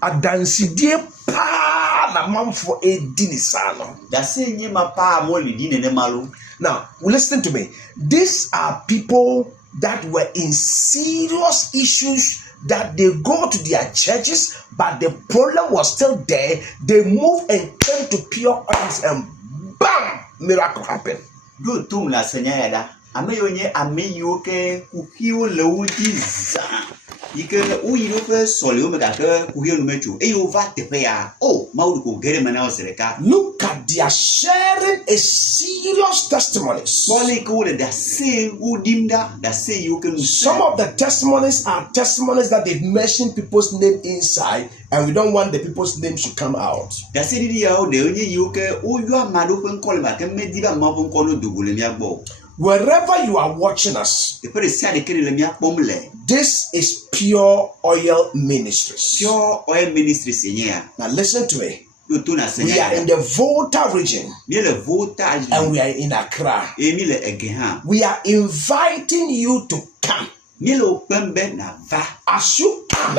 adansidie pa na manfo edinisano. Now, listen to me. These are people that were in serious issues that they go to their churches, but the problem was still there. They moved and came to pure oils and bam, miracle happened. Good to la senyada. Ameyonye ameyuke kuhio leudiza. Ike uyirope sole omega ke kuhio numechu. Eyova tepea. Oh, maudu gere mana osereka. Look at they are sharing a serious testimonies. Some of the testimonies are testimonies that they've mentioned people's name inside, and we don't want the people's names to come out. Wherever you are watching us, this is Pure Oil Ministries. Pure Oil Ministries. Now listen to me. We are in the Volta region, and we are in Accra. We are inviting you to come. As you come,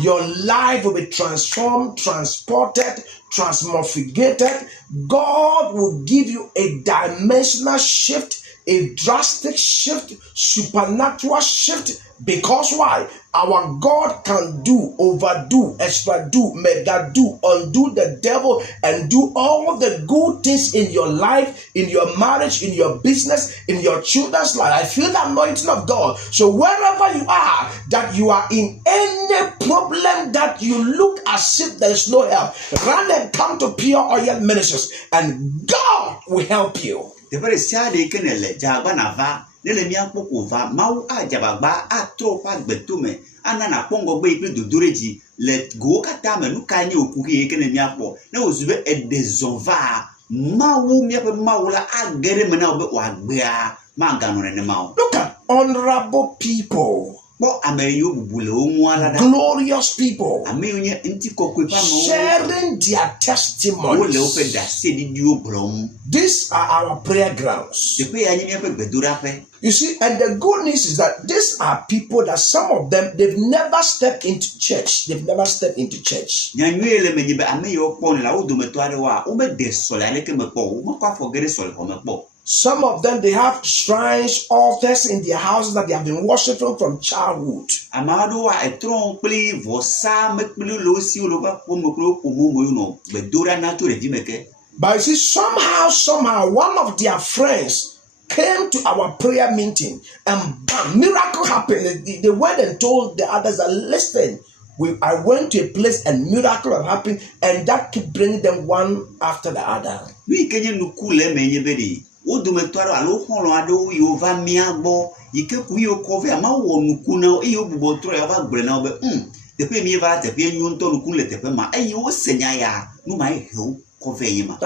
your life will be transformed, transported, transmorphigated. God will give you a dimensional shift, a drastic shift, supernatural shift. Because why? Our God can do, overdo, extra do, mega do, undo the devil, and do all the good things in your life, in your marriage, in your business, in your children's life. I feel the anointing of God. So wherever you are, that you are in any problem that you look as if there is no help, run and come to Pure Oil Ministries, and God will help you. Nele mi akpokova mau ajabagba atropa gbetume anana pongo gbe ipe dodoreji let go katame nukanye okuhi ekene mi akpo na ozube edezonva mau mi ape mau la agere mena obe wagbea ma gano ne mau. Look at honorable people, glorious people, sharing their testimonies. These are our prayer grounds. You see, and the good news is that these are people that some of them, they've never stepped into church. They've never stepped into church. Some of them, they have shrines, altars in their houses that they have been worshiping from childhood. But you see, somehow, one of their friends came to our prayer meeting and bam, miracle happened. They went and told the others that, listen, I went to a place and miracle happened, and that kept bringing them one after the other. Now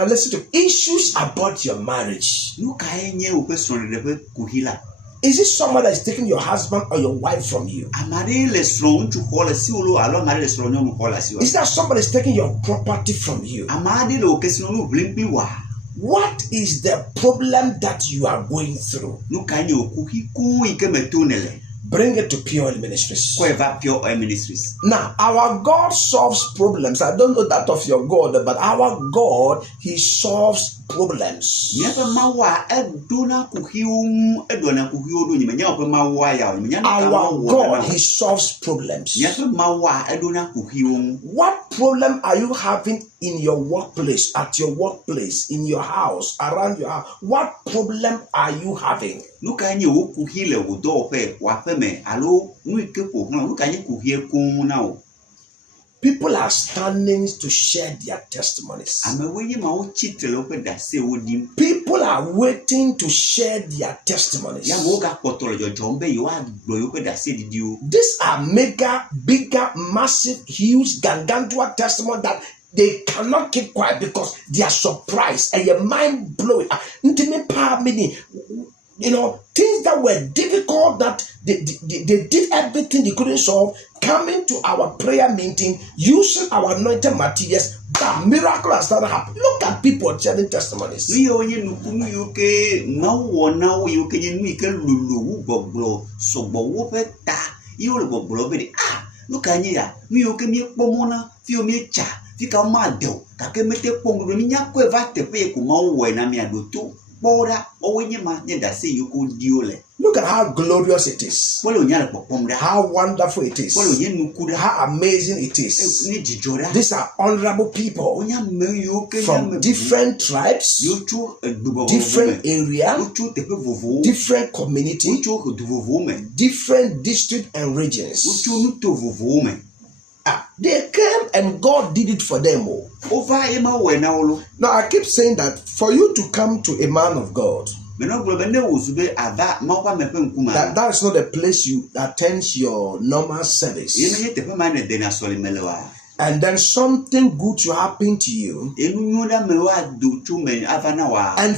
listen to issues about your marriage. Is it someone that is taking your husband or your wife from you? Is that somebody is taking your property from you? What is the problem that you are going through? Bring it to Pure Oil Ministries. Now, our God solves problems. I don't know that of your God, but our God, He solves problems. Our God, He solves problems. What problem are you having in your workplace, at your workplace, in your house, around your house? What problem are you having? People are standing to share their testimonies. People are waiting to share their testimonies. These are mega, bigger, massive, huge, gargantua testimonies that they cannot keep quiet because they are surprised and your mind blowing. You know, things that were difficult, that they did everything they couldn't solve, coming to our prayer meeting, using our anointed materials, the miracle has started happening. Look at people sharing testimonies. Look at ya, me okay me pomona, fio me cha, fika madel, kakemete pongo, minya quevate pe kuma when I go to Bora, or when you man, that say you could diole. Look at how glorious it is. How wonderful it is. How amazing it is. These are honorable people from different tribes, different areas, different community, different districts and regions. They came and God did it for them. Now I keep saying that for you to come to a man of God, that is not a place you attend your normal service. And then something good to happen to you. And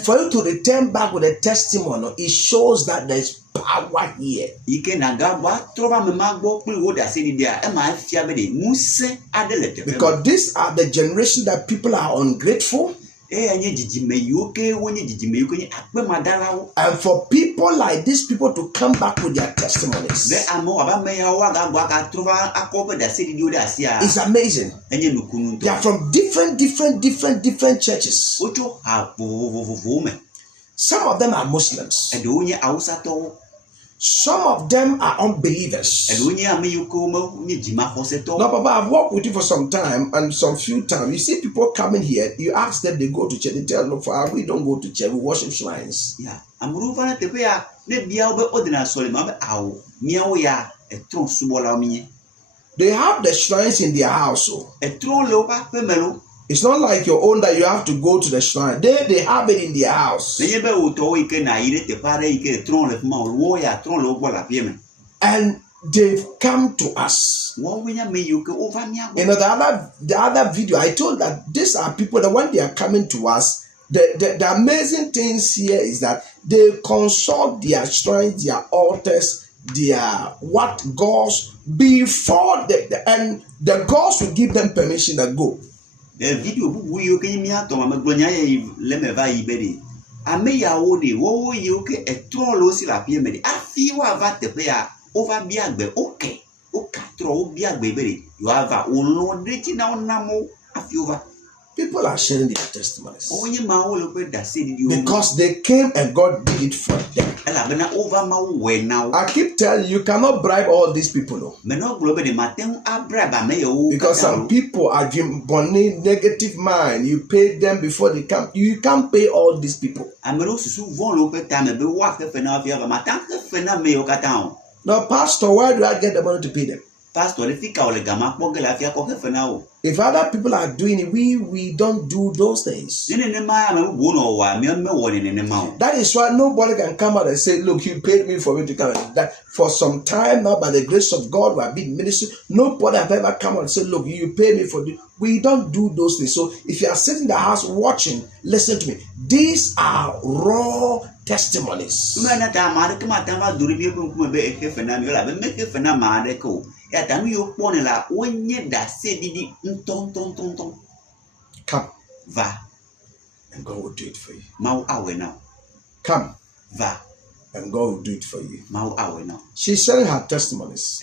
for you to return back with a testimony, it shows that there is power here. Because these are the generation that people are ungrateful. And for people like these people to come back with their testimonies, it's amazing. They are from different churches. Some of them are Muslims. Some of them are unbelievers. No, Papa, I've worked with you for some time and some few times. You see people coming here, you ask them, they go to church, they tell them, we don't go to church, we worship shrines. Yeah. They have the shrines in their house. It's not like your own that you have to go to the shrine. They have it in their house. And they've come to us. The other video, I told that these are people that when they are coming to us, the amazing things here is that they consult their shrines, their altars, their what gods before and the gods will give them permission to go. The video bubu yo ke mi ato ma glonya ye le me va ibedi ame ya wo de wo yo ke etron lo si la pie me de afi wa va te pe ya over biagbe okay o ka tro o biagbe bedi you have a lo de ti na onamo afi over. People are sharing their testimonies because they came and God did it for them. I keep telling you, you cannot bribe all these people. Because some people are burning negative mind. You pay them before they come. You can't pay all these people. Now, Pastor, why do I get the money to pay them? If other people are doing it, we don't do those things. That is why nobody can come out and say, look, you paid me for me to come. That for some time now, by the grace of God, we have been ministering. Nobody have ever come out and said, look, you paid me for this. We don't do those things. So if you are sitting in the house watching, listen to me. These are raw testimonies. Come. Va. And God will do it for you. Come. Va. And God will do it for you. Now. She's sharing her testimonies.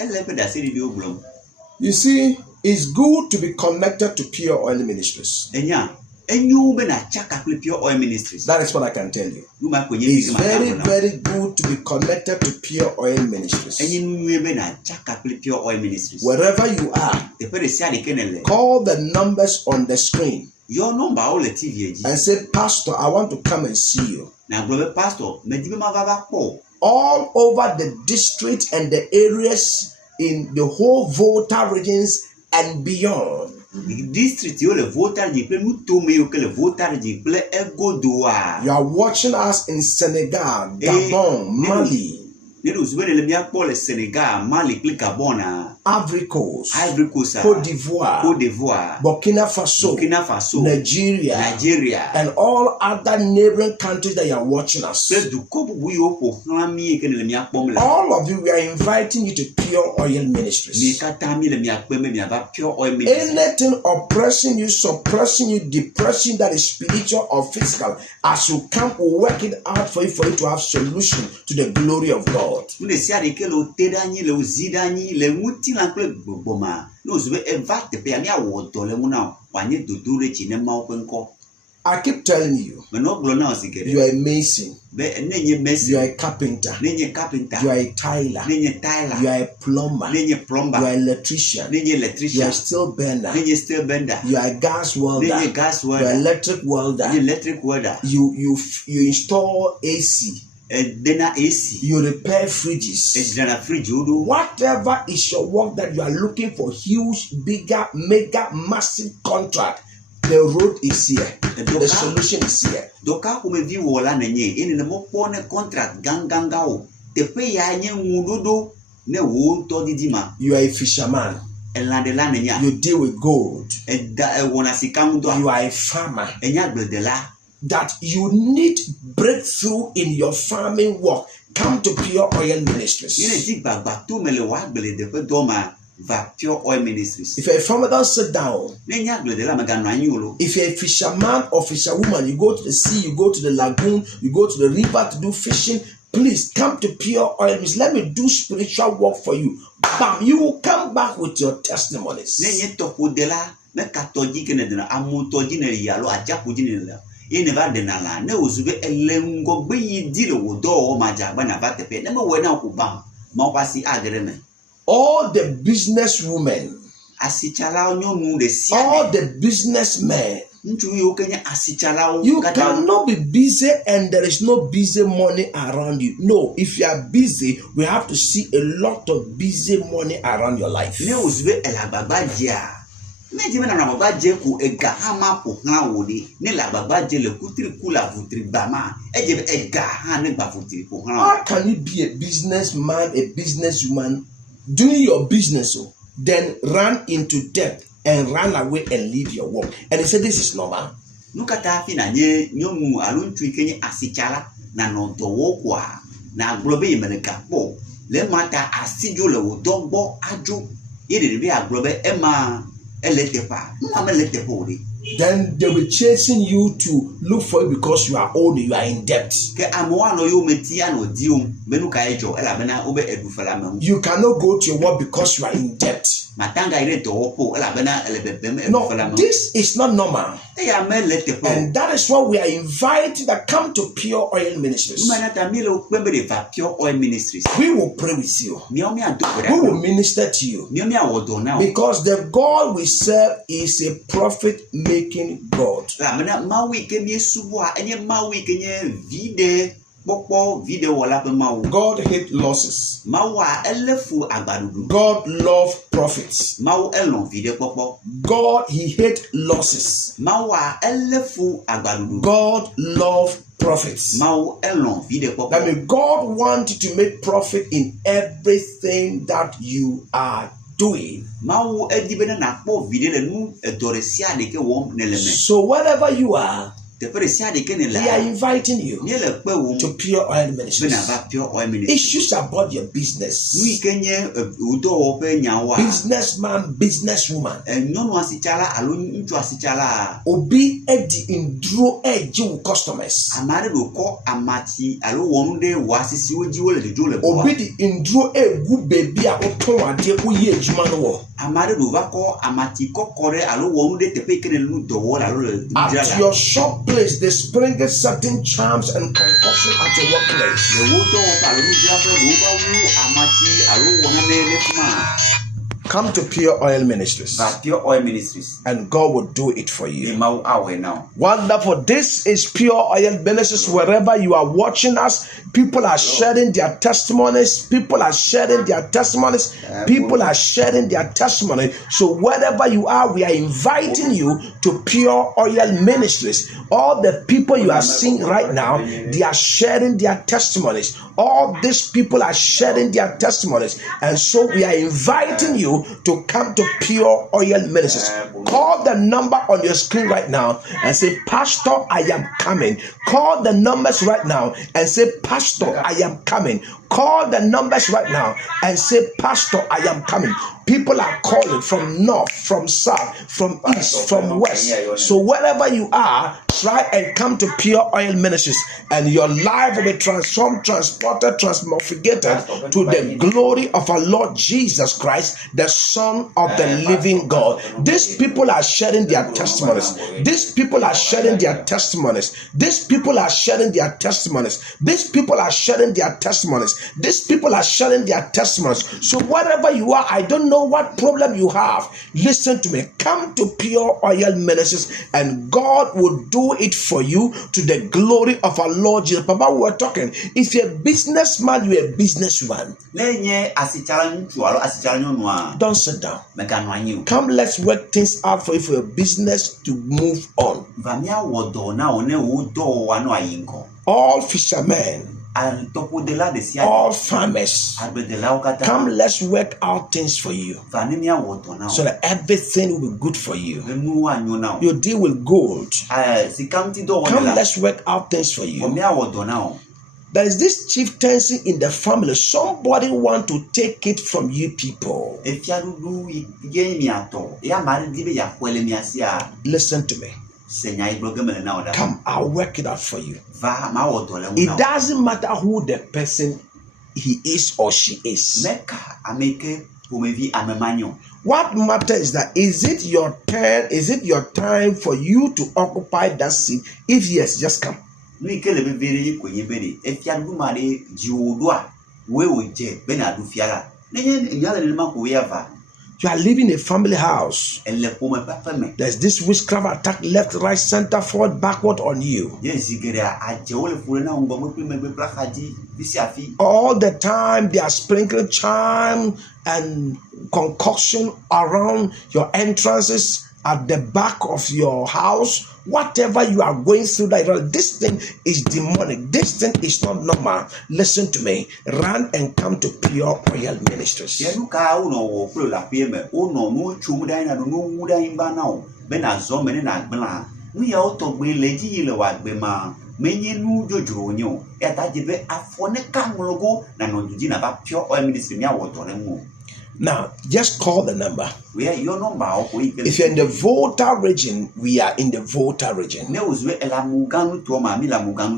You see, it's good to be connected to Pure Oil Ministries. That is what I can tell you. It's very, very good to be connected to Pure Oil Ministries. Wherever you are, call the numbers on the screen and say, Pastor, I want to come and see you. All over the district and the areas in the whole Volta regions and beyond. You are watching us in Senegal, Gabon, Mali, Ivory Coast, Côte d'Ivoire, Burkina Faso, Nigeria, and all other neighboring countries that you are watching us. All of you, we are inviting you to Pure Oil Ministries. Anything oppressing you, suppressing you, depressing that is spiritual or physical, as you come, we'll work it out for you to have solution to the glory of God. la kple gbɔgbɔma ne wòzu be eva teƒea míawɔ dɔ le ŋu na o wòanye dodoɖedzi ne Mawu ƒe ŋkɔ. I keep telling you, you are a mason, you are a carpenter, you are a tiler, you are a plumber, you are an electrician, you are a steel bender, you are a gas welder, you are an electric welder, you install AC, you repair fridges. Whatever is your work that you are looking for, huge, bigger, mega, massive contract, the road is here. The solution is here. Doka kumevi wola nenye ini ne mopone contract ganganga o tepe ya nye ngudodo ne wo to didima. You are a fisherman. Elandela nenya. You deal with gold. You are a farmer. Enya that you need breakthrough in your farming work. Come to Pure Oil Ministries. Pure Oil Ministries. If you're a farmer, don't sit down. If you're a fisherman or fisherwoman, you go to the sea, you go to the lagoon, you go to the river to do fishing, please come to Pure Oil Ministries. Let me do spiritual work for you. Bam, you will come back with your testimonies. All the business women, all the businessmen, you cannot be busy and there is no busy money around you. No, if you are busy, we have to see a lot of busy money around your life. How can you be a businessman, a businesswoman, doing your business, then run into debt and run away and leave your work? And they say this is normal. Then they will chasing you to look for you because you are old, you are in debt. You cannot go to your work because you are in debt. No, this is not normal. And that is why we are invited to come to Pure Oil Ministries. We will pray with you. We will minister to you. Because the God we serve is a profit-making God. God hates losses. God loves profits. God, He hates losses. God loves profits. That means God wants you to make profit in everything that you are doing. So wherever you are, we are inviting you to Pure Oil Ministries. Issues about your business. Businessman, businesswoman. Obi edi indro eji customers. Obi di indro egu baby a oton ade oye ejuma no wo. At your shop place, they sprinkle certain charms and concoction at your workplace. Come to Pure Oil Ministries. Pure Oil Ministries. And God will do it for you. Wonderful. This is Pure Oil Ministries. Wherever you are watching us, people are sharing their testimonies. People are sharing their testimonies. People are sharing their testimony. So wherever you are, we are inviting you to Pure Oil Ministries. All the people you are seeing right now, they are sharing their testimonies. All these people are sharing their testimonies. And so we are inviting you to come to Pure Oil Ministries. Call the number on your screen right now and say, Pastor, I am coming. Call the numbers right now and say, Pastor, I am coming. Call the numbers right now and say, Pastor, I am coming. People are calling from north, from south, from east, from west. So wherever you are, try and come to Pure Oil Ministries, and your life will be transformed, transported, transmogrificated to the glory of our Lord Jesus Christ, the Son of the living God. These people are sharing their testimonies. These people are sharing their testimonies. These people are sharing their testimonies. These people are sharing their testimonies. These people are sharing their testimonies. So wherever you are, I don't know what problem you have. Listen to me. Come to Pure Oil Ministries, and God will do it for you to the glory of our Lord Jesus. Papa, we were talking. If you're a businessman, you're a businesswoman. Don't sit down. Come, let's work things out for you, for your business to move on. All fishermen, all farmers, come, let's work out things for you, so that everything will be good for you. Your deal with gold. Come, let's work out things for you. There is this chieftaincy in the family. Somebody want to take it from you people. Listen to me. Come, I'll work it out for you. It doesn't matter who the person he is or she is. What matters is that, is it your turn? Is it your time for you to occupy that seat? If yes, just come. You are living a family house. There's this witchcraft attack left, right, center, forward, backward on you. All the time they are sprinkling charm and concoction around your entrances, at the back of your house. Whatever you are going through, this thing is demonic. This thing is not normal. Listen to me. Run and come to Pure Oil Ministries. Now, just call the number. If you're in the Volta region, we are in the Volta region.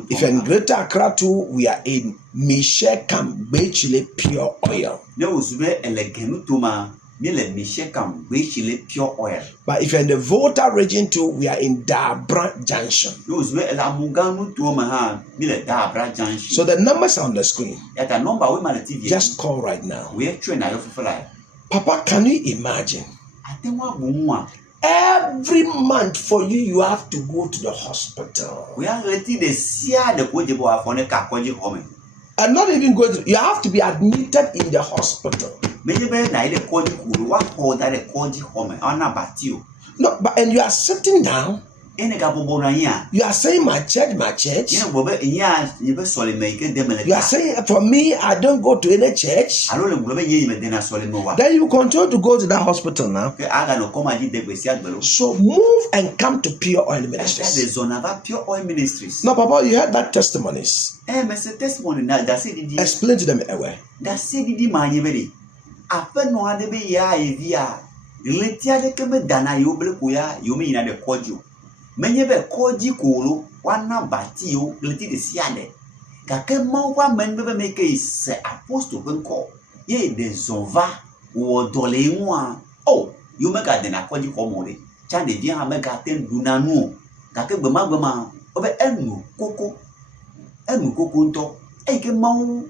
If you're in Greater Accra too, we are in Mishekam Bechile Pure Oil. But if you're in the Volta region too, we are in Dabra Junction. So the numbers are on the screen. Just call right now. Papa, can you imagine? Every month for you, you have to go to the hospital. And not even go to, you have to be admitted in the hospital. No, but and you are sitting down. You are saying my church. You are saying for me, I don't go to any church. Then you continue to go to that hospital now. So move and come to Pure Oil Ministries. No, Papa, you heard that testimonies. Explain to them away. Menyebe koji kolo wana batio gleti de siade kake mawa menbebe meke is apostle benko ye de zonva wo dole nwa oh you mega de na koji komore cha de bien mega ten dunanu kake gbema obe enu koko nto ke mawu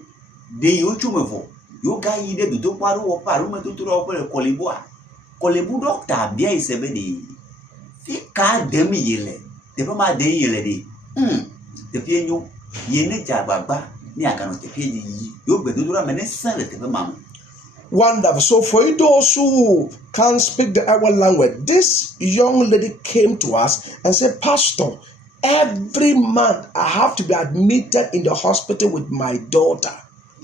de yo chumevo yo ga yi de do paru wo paru me tuturo opere kolebu doctor bien isebe de ka dem yele de ma de yele de de pienyo yene jababa ni akano te pieji yo gbedudura me ne sale te mama. Wonderful. So for you those who can't speak the our language, this young lady came to us and said, Pastor, every month I have to be admitted in the hospital with my daughter.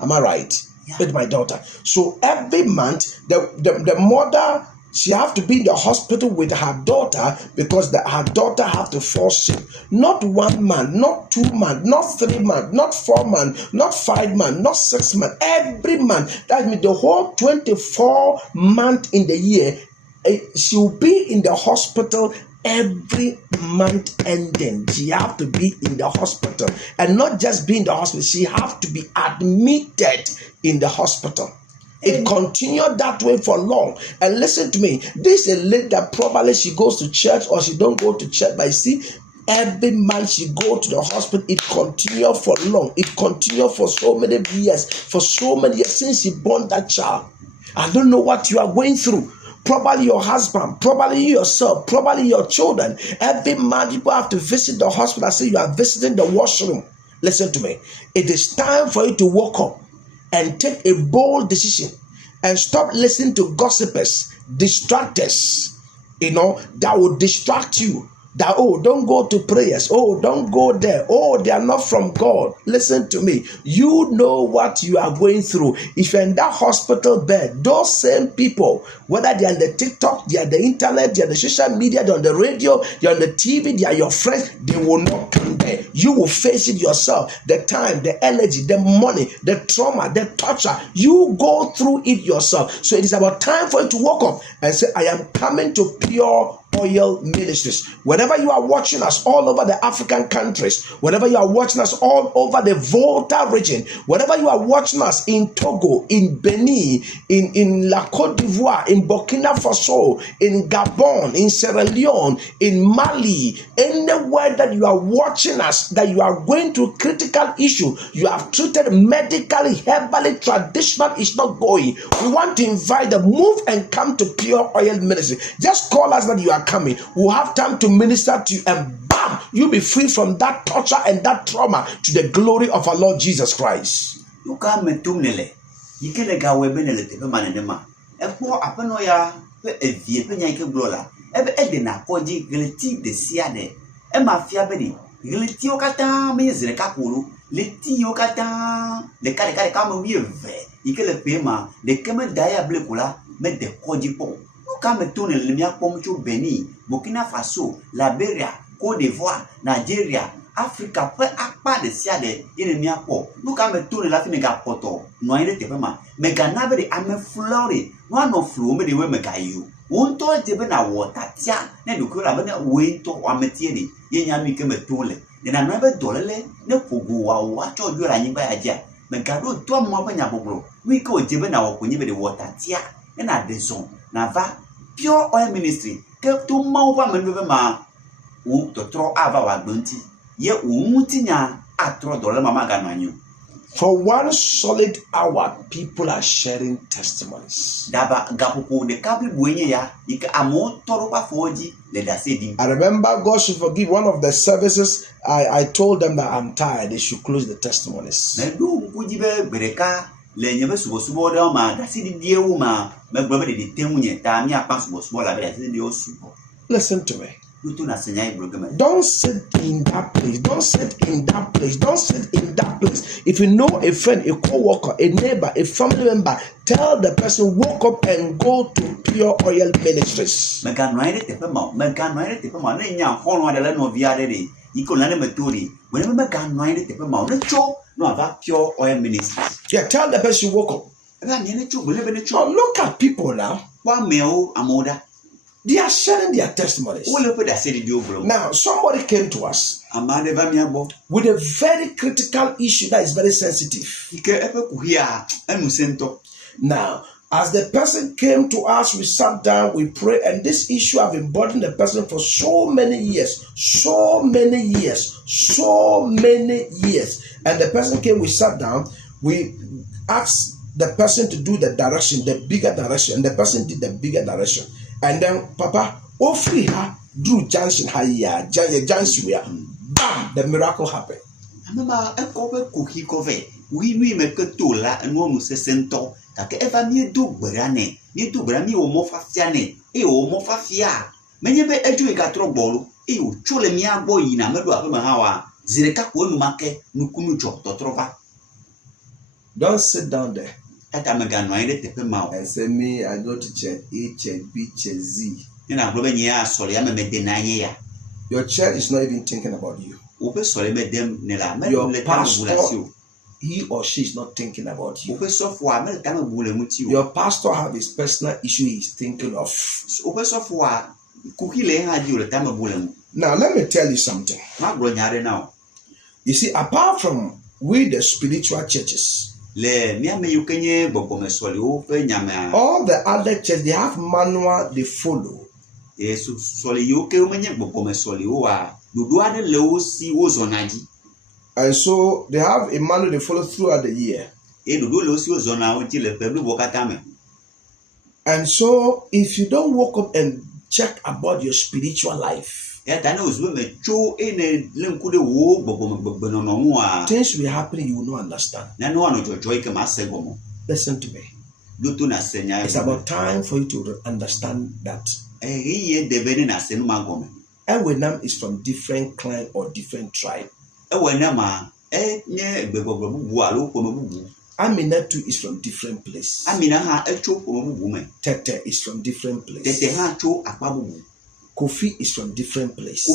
Am I right? Yeah. With my daughter. So every month the mother She have to be in the hospital with her daughter because her daughter have to fall sick. Not 1 month, not 2 months, not 3 months, not 4 months, not 5 months, not 6 months. Every month, that means the whole 24 months in the year, she will be in the hospital every month ending. She have to be in the hospital, and not just be in the hospital. She have to be admitted in the hospital. It continued that way for long. And listen to me, this is a lady that probably she goes to church or she don't go to church, but you see, every month she go to the hospital. It continued for long. It continued for so many years. For so many years since she born that child. I don't know what you are going through. Probably your husband, probably yourself, probably your children. Every month people have to visit the hospital. I say you are visiting the washroom. Listen to me. It is time for you to wake up and take a bold decision and stop listening to gossipers, distractors, that will distract you. That, don't go to prayers. Don't go there. They are not from God. Listen to me. You know what you are going through. If you're in that hospital bed, those same people, whether they're on the TikTok, they're on the internet, they're on the social media, they're on the radio, they're on the TV, they are your friends, they will not come there. You will face it yourself. The time, the energy, the money, the trauma, the torture, you go through it yourself. So it is about time for you to wake up and say, I am coming to Pure Oil Ministries. Whenever you are watching us all over the African countries, whenever you are watching us all over the Volta region, whenever you are watching us in Togo, in Benin, in La Côte d'Ivoire, in Burkina Faso, in Gabon, in Sierra Leone, in Mali, anywhere that you are watching us, that you are going through critical issue, you have treated medically, herbally, traditional is not going. We want to invite them, move and come to Pure Oil Ministry. Just call us that you are coming. We'll have time to minister to you, and bam, you'll be free from that torture and that trauma to the glory of our Lord Jesus Christ. You come and tumnele. You can go away benele te manema. E po apeno ya e vie penya ike glola. Ebe edena koji gleti de siade. E mafia bedi. Gleti okata me zire kakulu. Leti okata le kare kama wieve. Ike le pema de keme daya blekula me de koji po. Quand me tourne le mien comme Benin, Burkina Faso, Liberia, Côte d'Ivoire, Nigeria, Africa, peu à pas de siade, il est mien pour. Nous quand me tourne la fin de gapoto, nous il était vraiment. Mais quand n'avait de ame flori, nous non flou mais de we me caillou. On toi te ben à water tia, ne du la ben we to wa metieni, y a mi que me tourne. Ne na n'avait dolele, ne pogo wa cho du la nyimba ya dia. Mais gado toi moi ben ya boblo. Oui ko te ben à wa ko nyibe de water tia, ne na deson, na va Pure Oil Ministry, que tout monde va me lever ma ou te trop ava wa bunti. Ye ou mutinya a trop dollar mama gananyo. For 1 solid hour, people are sharing testimonies. Daba gapuko de kabli buenye ya, ika amo toro pa foji le da sedi. I remember, God should forgive, one of the services, I told them that I'm tired, they should close the testimonies. Me do mkujibe bereka le nyebe subo da ma da sedi diewu ma me gbe de temunye ta mi apa subo la be da sedi o subo. Listen to me. Don't sit in that place. Don't sit in that place. Don't sit in that place. If you know a friend, a co-worker, a neighbor, a family member, tell the person, wake up and go to Pure Oil Ministries. Pure Oil Ministries. Yeah, tell the person, wake up. Oh, look at people now. They are sharing their testimonies. Now, somebody came to us with a very critical issue that is very sensitive. Now, as the person came to us, we sat down, we prayed, and this issue have been bothering the person for so many years. And the person came, we sat down, we asked the person to do the direction, the bigger direction, and the person did the bigger direction. And then, Papa, free her, drew junction higher, junction where, bam, the miracle happened. We make a tola and one was a cento. That ever near do brane, near to brami or mofafiane, or mofafia. Many be educator bolo, you chole mia boy in a medu of hawa, zireka wonu make, nukumucho, totrova. Don't sit down there. Eta mega no ide tepe ma. And say me, I go to church A, church B, church Z. Ina gbo be nya sori ya me denanye ya. Your church is not even thinking about you. Your pastor, he or she is not thinking about you. Your Your pastor have his personal issue he's thinking of. Now let me tell you something. You see, apart from we the spiritual churches, all the other churches, they have manual they follow. And so they have a manual they follow throughout the year. And so if you don't wake up and check about your spiritual life, things will happen you will not understand. Listen to me. It's about time for you to understand that Ewenam is from different clan or different tribe. Amina too is from different place. Tete is from different place. Kofi is from different place.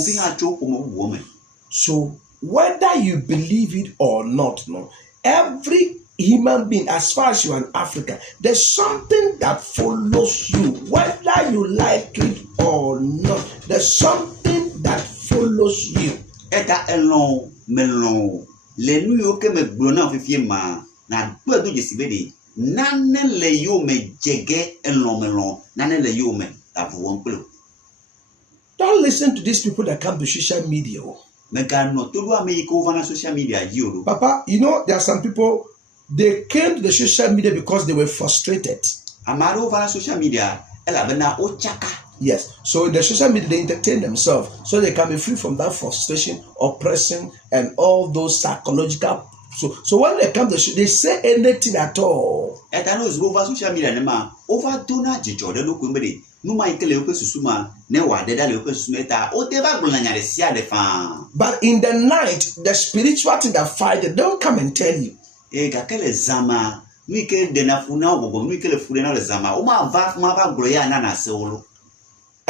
So whether you believe it or not, no, every human being, as far as you are in Africa, there's something that follows you, whether you like it or not. There's something that follows you. Le nu yo ke me gbona fifie ma na gbe do jesibede nane le yo me jege enlomelo nane le yo me avuwon pelo. Don't listen to these people that come to social media. Mega no to do America over na social media jiro. Papa, you know there are some people they came to the social media because they were frustrated. Amaro over na social media ela bena o chaka. Yes, so the social media, they entertain themselves so they can be free from that frustration, oppression, and all those psychological. So when they come to they say anything at all. Eta no over social media nema over dona jijo de lo kumbere no ma ikele o pesusuma ne wa de dale o pesusumeta o te ba gbona nyare sia de fa. But in the night, the spiritual thing that fight, they don't come and tell you. E ga kele zama mi ke de na funa obobo mi kele fure na le zama o ma va gloya na na se olo.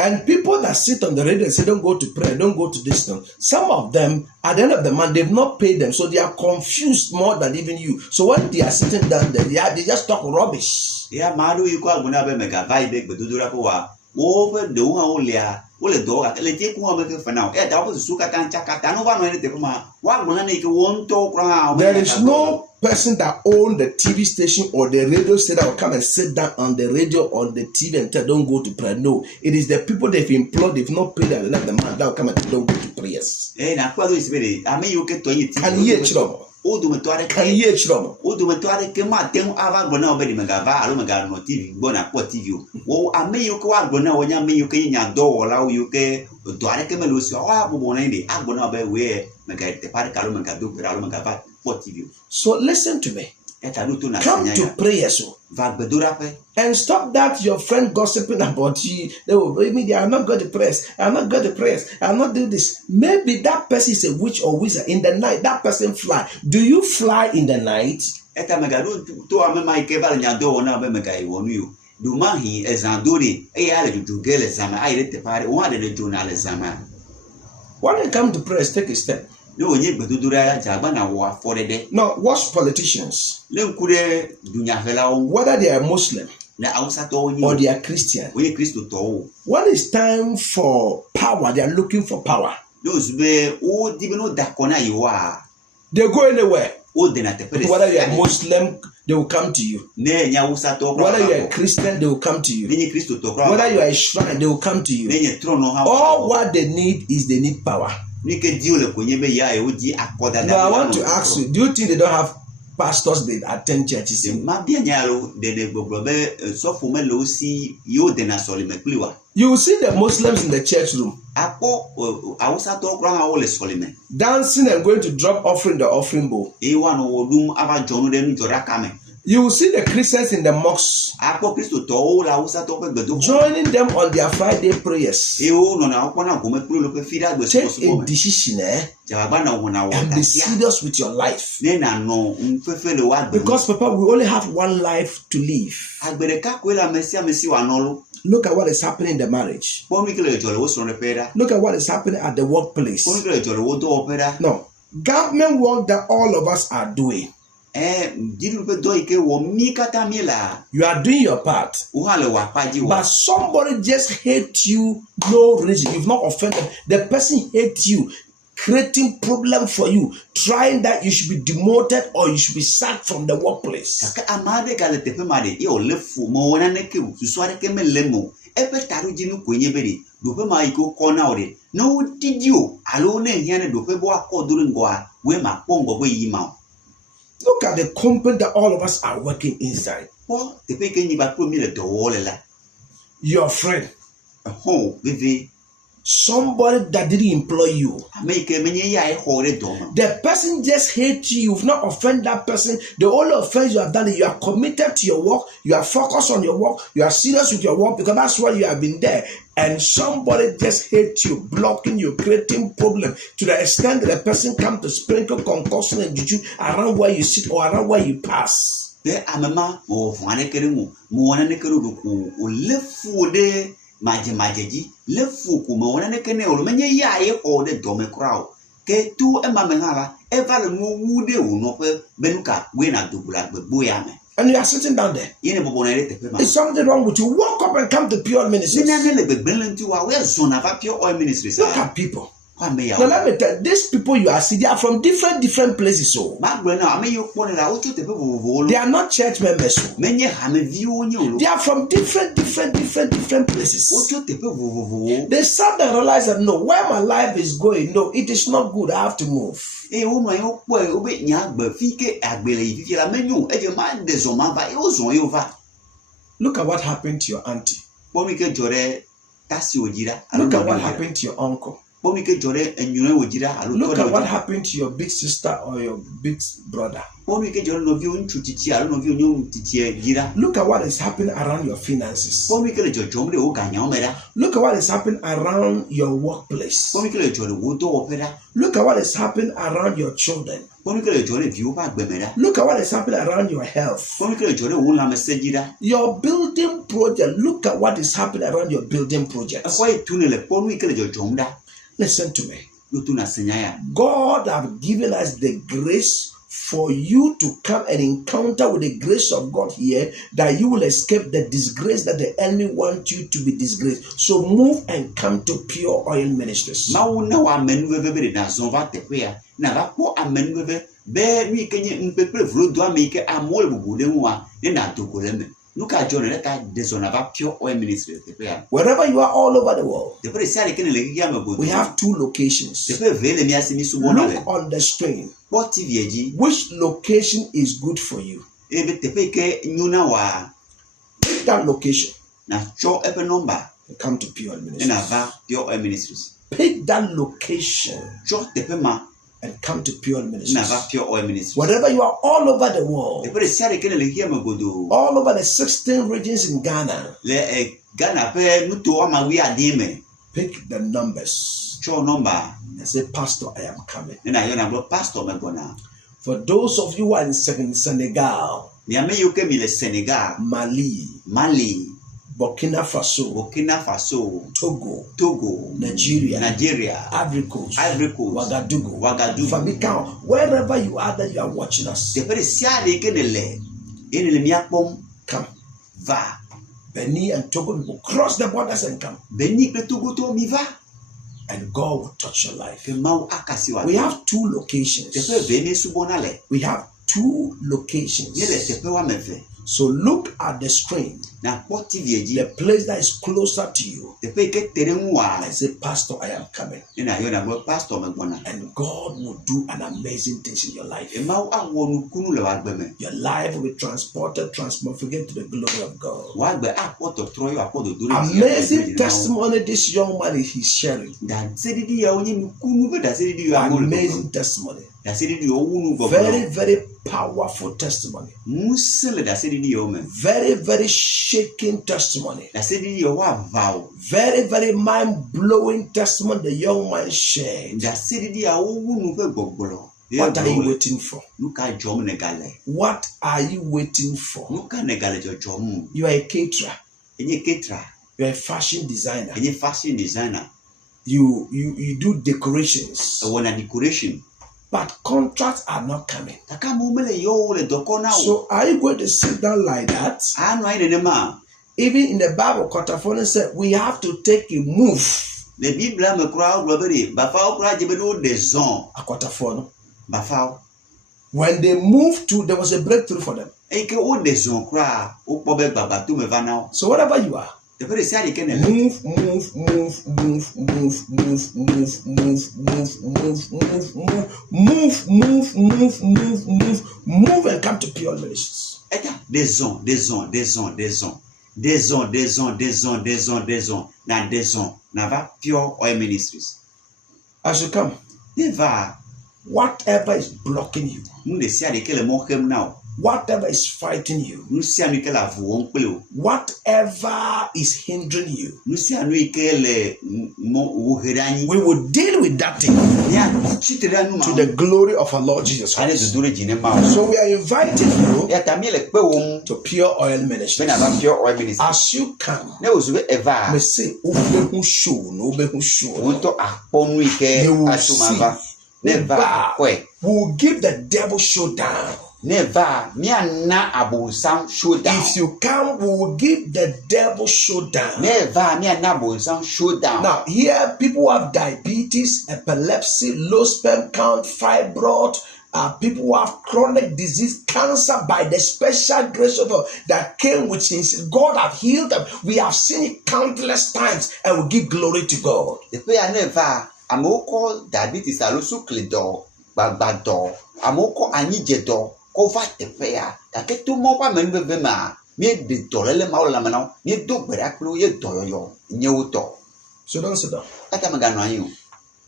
And people that sit on the radio and say, don't go to prayer, don't go to this thing. Some of them, at the end of the month, they've not paid them. So they are confused more than even you. So when they are sitting down there, they just talk rubbish. Yeah, Madu, you call Bunabe Mega Vide, but do Durakoa. Over the one Olia, Ole Dora, let take one for now. That was Sukatan Chakata, no one went to Puma. What will I make one talk around? There is no person that owns the TV station or the radio station that will come and sit down on the radio or the TV and tell don't go to prayer. No, it is the people they've employed, they've not paid and left the man that will come and tell don't go to prayers. Eh, now what is very? I mean, you get to it. And yet, trouble. O do metuare can ye trouble. O do metuare ke ma tem ava gbona obedi megava alo megano TV gbona po TV wo ame yo ko agbona wonya me yo ke nya do wola yo ke doare ke melo si wa bobo na ndi agbona obe we mega te pare kalo mega do pera alo megava po TV. So listen to me. Come to prayer so. And stop that your friend gossiping about you. They will maybe I am not going to press. I am not going to press. I am not doing this. Maybe that person is a witch or wizard. In the night, that person fly. Do you fly in the night? When it comes to prayers, take a step. No, watch politicians. Whether they are Muslim or they are Christian. When it's time for power, they are looking for power. They go anywhere. Whether you are Muslim, they will come to you. Whether you are Christian, they will come to you. Whether you are a shrine, they will come to you. All what they need is they need power. Now I want to ask you, do you think they don't have pastors that attend churches? You will see the Muslims in the church room dancing and going to drop offering the offering bowl. You will see the Christians in the mosques joining them on their Friday prayers. Take a decision and be serious with your life. Because, Papa, we only have one life to live. Look at what is happening in the marriage. Look at what is happening at the workplace. No, government work that all of us are doing. You are doing your part, but somebody just hates you, no reason. You've not offended. The person hates you, creating problem for you, trying that you should be demoted or you should be sacked from the workplace. Look at the company that all of us are working inside. Your friend, somebody that didn't employ you. The person just hates you. You've not offended that person. The only offense you have done is you are committed to your work. You are focused on your work. You are serious with your work because that's why you have been there. And somebody just hates you, blocking you, creating problem to the extent that the person comes to sprinkle concussion and juju around where you sit or around where you pass. And you are sitting down there. Is something wrong with you? Walk up and come to Pure Ministries. Look at people. Now let me tell you, these people you are seeing, they are from different places. So they are not church members. So they are from different places. They start to realize that no, where my life is going, no, it is not good. I have to move. Look at what happened to your auntie. Look at what happened to your uncle. Look at what happened to your big sister or your big brother. Look at what is happening around your finances. Look at what is happening around your workplace. Look at what is happening around your children. Look at what is happening around your health. Your building project. Look at what is happening around your building project. Listen to me. God have given us the grace for you to come and encounter with the grace of God here, that you will escape the disgrace that the enemy wants you to be disgraced. So move and come to Pure Oil Ministries. Wherever you are all over the world, we have 2 locations. Look on the screen. Which location is good for you? Pick that location and come to Pure Ministries. Pick that location and come to Pure Ministries. Wherever you are all over the world, all over the 16 regions in Ghana, pick the numbers and say, Pastor, I am coming. For those of you who are in Senegal, Mali, Burkina Faso, Togo, Nigeria, Ivory Coast, Ouagadougou, Famicao, wherever you are that you are watching us, come. Benin and Togo people, cross the borders and come. And God will touch your life. We have 2 locations. We have 2 locations. So look at the screen, the place that is closer to you, and say, Pastor, I am coming. And God will do an amazing things in your life. Your life will be transported, transformed to the glory of God. Amazing testimony this young man is sharing. Amazing testimony. Very, very powerful testimony. Very, very shaking testimony. Very, very mind-blowing testimony the young man shared. What are you waiting for? What are you waiting for? You are a caterer. You are a fashion designer. You do decorations. But contracts are not coming. So are you going to sit down like that? Even in the Bible, Kotafone said we have to take a move. When they moved to, there was a breakthrough for them. So whatever you are, move, and come to Pure Ministries. Pure Oil Ministries. As you come, whatever is blocking you, whatever is fighting you, whatever is hindering you, we will deal with that thing to the glory of our Lord Jesus Christ. So we are inviting you to Pure Oil Ministry. As you come, we say, you will see. We'll give the devil showdown. If you come, we will give the devil showdown. Now, here people have diabetes, epilepsy, low sperm count, fibroid, people who have chronic disease, cancer, by the special grace of God that came with his God have healed them. We have seen it countless times, and we give glory to God. Amoko diabetes alosu kledo bagbado amoko anyijedo kova tepea taketu mopa menbebema mi de dolele maula manao mi do beraklu ye doyoyo nyeuto. So don't sit down. Atamagano ayu.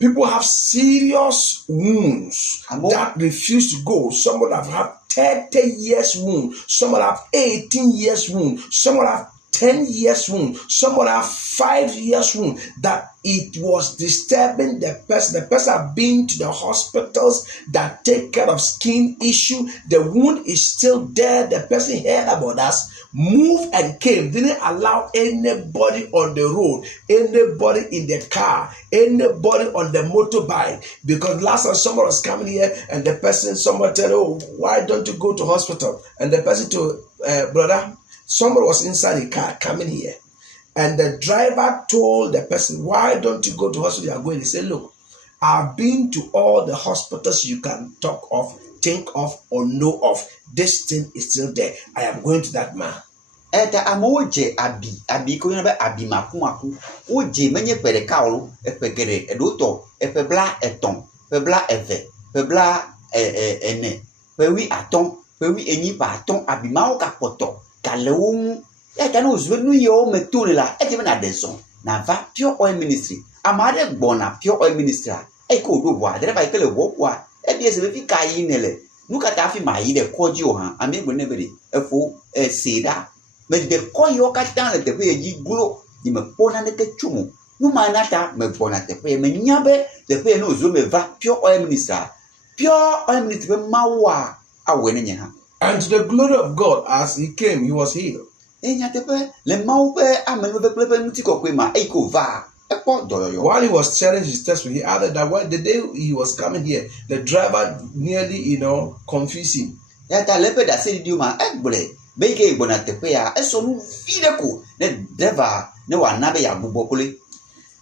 People have serious wounds that refuse to go. Some would have had 30 years wound. Some would have 18 years wound. Some would have 10 years wound. Some would have 5 years wound. That it was disturbing the person. The person have been to the hospitals that take care of skin issue. The wound is still there. The person heard about us, moved and came. Didn't allow anybody on the road, anybody in the car, anybody on the motorbike. Because last time someone was coming here and the person, someone tell, oh, why don't you go to hospital? And the person to, brother, someone was inside the car coming here. And the driver told the person, why don't you go to hospital? You are going. He said, look, I've been to all the hospitals you can talk of, think of, or know of. This thing is still there. I am going to that man. Eta amoje abi ko yana ba abi maku oje menye pere kaolo epegere edoto epebla eton pebla eve pebla ene pewi aton pewi enyi pa aton abi ma o kapoto kalewu eta no zwe yo metule la ete na deson na va Pure Oil Ministry amade gbona Pure Oil Ministry e ko do bo adere ba ikele bo kwa e bi ese be fi kai nele nuka ta fi ma yi de koji o han amegbo nebere efo seda. Mais de quoi il y a qu'à te payer du boulot, il me pose à que tu m'as. Nous manata me pose à te payer, mais niabe te payer nos hommes va Pure Oil Ministry. Pure Oil Ministry mawa a wenenya. And to the glory of God, as he came, he was healed. E nya te pe le maupe a me ve plepe mutiko kwema e ko va. While he was sharing his testimony, he added that the day he was coming here, the driver nearly, confused him. Ya ta lepe da se di ma egbole. Beke bona tepea esonu videko ne deva ne wanabe ya bubokole.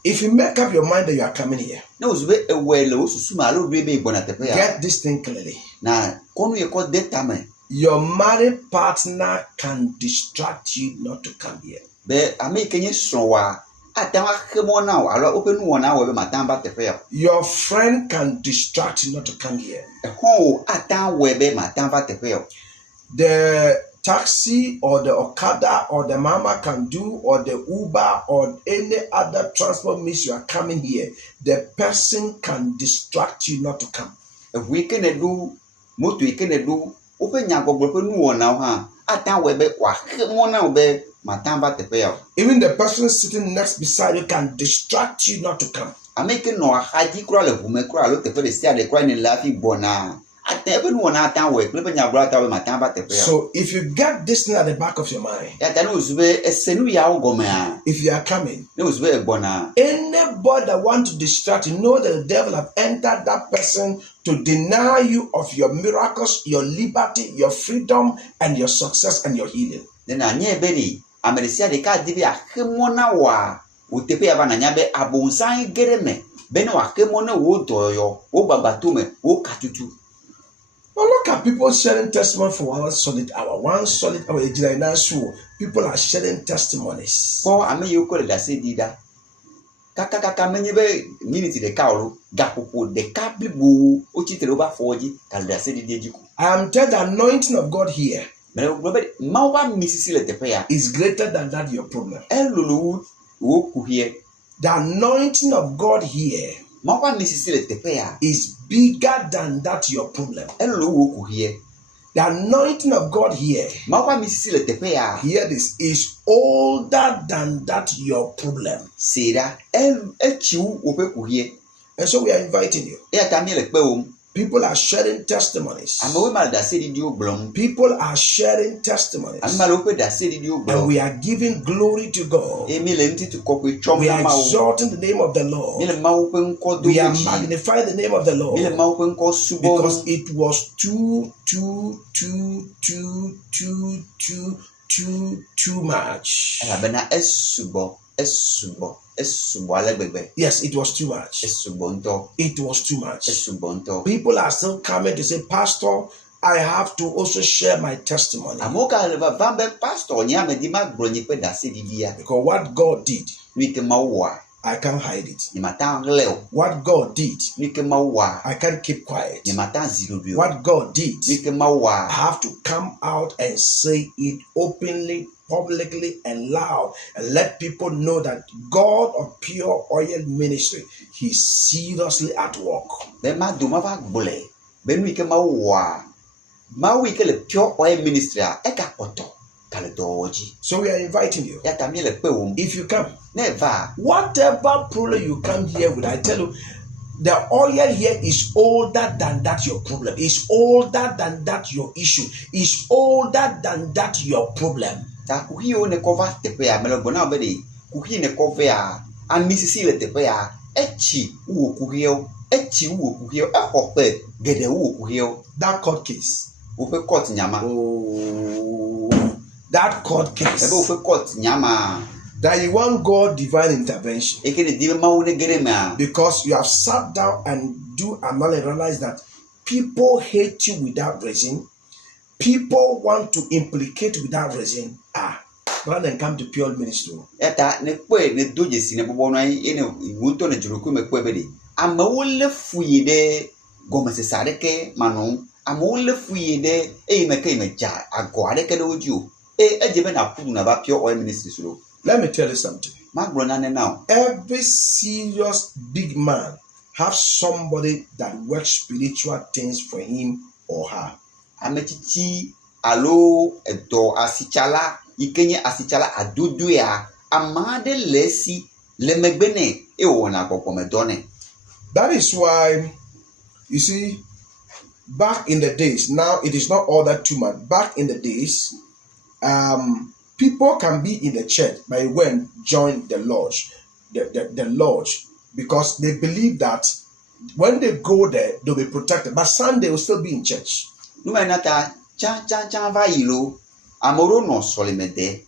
If you make up your mind that you are coming here, no zube ewele osusuma lo bebe bona tepea. Get this thing clearly. Na konu ye ko detame. Your married partner can distract you not to come here. Be amekenye sonwa atama khemona wa alo openu wona we matamba tepea. Your friend can distract you not to come here. Ho atan webe matamba tepea. The taxi or the Okada or the mama can do, or the Uber or any other transport means you are coming here, the person can distract you not to come. ehui ke ne do moto ke ne do o pe nya gbogbo pe nu wona ha atan we be wa mo na be matan ba tepe ya. Even the person sitting next beside you can distract you not to come. Ameke no haji kura le bume kura lo tepe de sia de kura ni lafi bona. Atan be nu wona atan we pe nya bra ta we matan ba tepe ya. So if you get this thing at the back of your mind, ya ta no zube esenu ya ogome a. if you are coming, No zube egbona. anybody that want to distract you, know that the devil have entered that person to deny you of your miracles, your liberty, your freedom, and your success and your healing. Then anye be ni amerisia de ka dibi a hemona wa utepe ya bana nyabe abonsan gereme be no wa hemona wo doyo wo babatume wo katutu. Now look at people sharing testimony for 1 solid hour. 1 solid hour. People are sharing testimonies. Ko ame yoko le da se dida. Kaka menye be minute de kaolo gapopo de ka bibu o chitere oba foji ka da se didi ejiku. I am telling the anointing of God here is greater than that your problem. The anointing of God here is bigger than that your problem. The anointing of God here, hear this, is older than that your problem. And so we are inviting you. People are sharing testimonies. People are sharing testimonies. And we are giving glory to God. We are exalting the name of the Lord. We are magnifying the name of the Lord. Because it was too much. Yes, it was too much. It was too much. People are still coming to say, Pastor, I have to also share my testimony. Because what God did, I can't hide it. What God did, I can't keep quiet. What God did, I have to come out and say it openly, publicly, and loud, and let people know that God of Pure Oil Ministry, He's seriously at work. So we are inviting you. If you come, whatever problem you come here with, I tell you, the oil here is older than that your problem. It's older than that your issue. It's older than that your problem. That court case. That court case. That you want God divine intervention. Because you have sat down and realize that people hate you without reason. People want to implicate without reason. Rather than come to Pure Ministry. Let me tell you something. Every serious big man have somebody that works spiritual things for him or her. Alo edo asichala ikenye asichala adudu ya amade lesi lemegbene ewona popomedone. That is why you see, back in the days, now it is not all that too much. Back in the days, people can be in the church by when join the lodge, the lodge, because they believe that when they go there they'll be protected, but Sunday will still be in church. Numenata chan va ilo amoro no solemede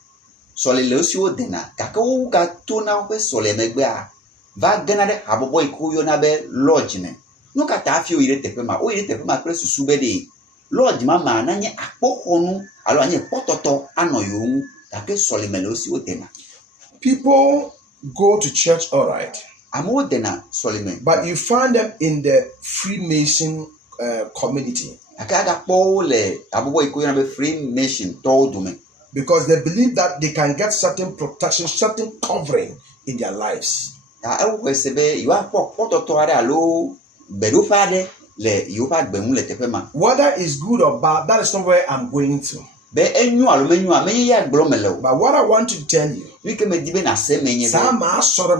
solele si odena kakau ga tuna we solemegbe a va ganade abobo ikuyo na be lodge me no kata afio ire tepe ma o ire tepe ma press subede lodge ma na nye akpokonu alo anye pototo anoyo take solemele si odena. People go to church, all right, amodena soleme, but you find them in the Freemason community. Because they believe that they can get certain protection, certain covering in their lives. le yoba gbemu le teƒe ma. Whether it's good or bad, that is not where I'm going to. Be enyo alo menyo amenye ya gblo mele o. But what I want to tell you, We ke me di be na se menye be. sama soro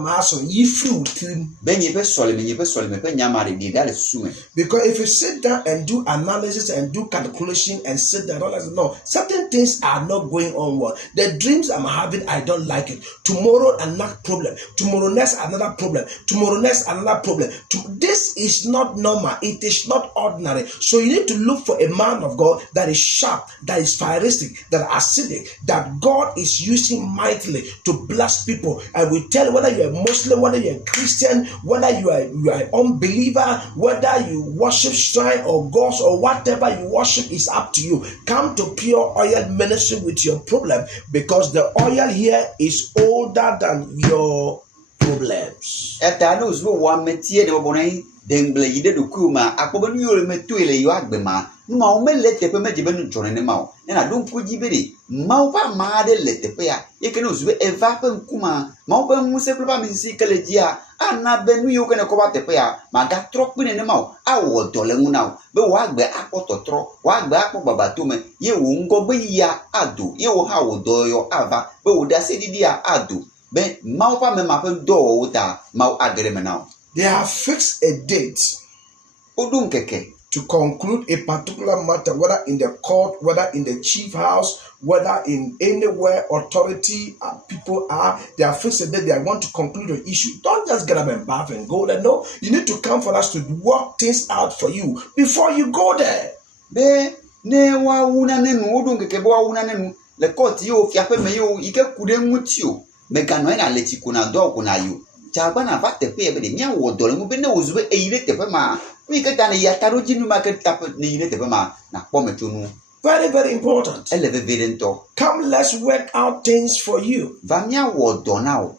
yi free within. Be nye be sole me pe nyama re di da le sume. Because if you sit down and do analysis and do calculation and sit down, no, certain things are not going on well. The dreams I'm having, I don't like it. Tomorrow another problem. Tomorrow next another problem. Tomorrow next another problem. This is not normal. It is not ordinary. So you need to look for a man of God that is sharp, that is fieristic, that is acidic, that God is using mightily to bless people. And we tell whether you're a Muslim, whether you're a Christian, whether you are an unbeliever, whether you worship shrine or gods or whatever you worship is up to you. Come to Pure Oil Ministry with your problem, because the oil here is older than your problems. Eta no zo wa metie de bonai dengle yide do kuma akobanu yole metuele yo agbema numa o mele tepe meje benu jone ne ma o na don kuji bere ma o pa ma de le tepe ya ye ke no zo eva pe nkuma ma o pa mu se pla mi si kele dia ana benu yo ke ne ko ba tepe ya ma ga tro pine ne ma o awo dole nguna o be wa agbe akototro wa agbe akobaba to me ye wo ngogbe ya adu ye wo ha wo doyo ava be wo da se didi ya adu. They have fixed a date to conclude a particular matter, whether in the court, whether in the chief house, whether in anywhere authority people are. They have fixed a date. They want to conclude an issue. Don't just get up and bath and go there. No, you need to come for us to work things out for you before you go there. Le court yo fiape me yo ike kude mutio megano ina leti kuna do kuna yo chagba na va tepe ebe de nya wo dole mu be ne ozube eyire tepe ma mi ke tane ya taro jinu market tap ne yire tepe ma na pometunu. Very, very important. Eleve vidento. Come, let's work out things for you. Va nya wo do now.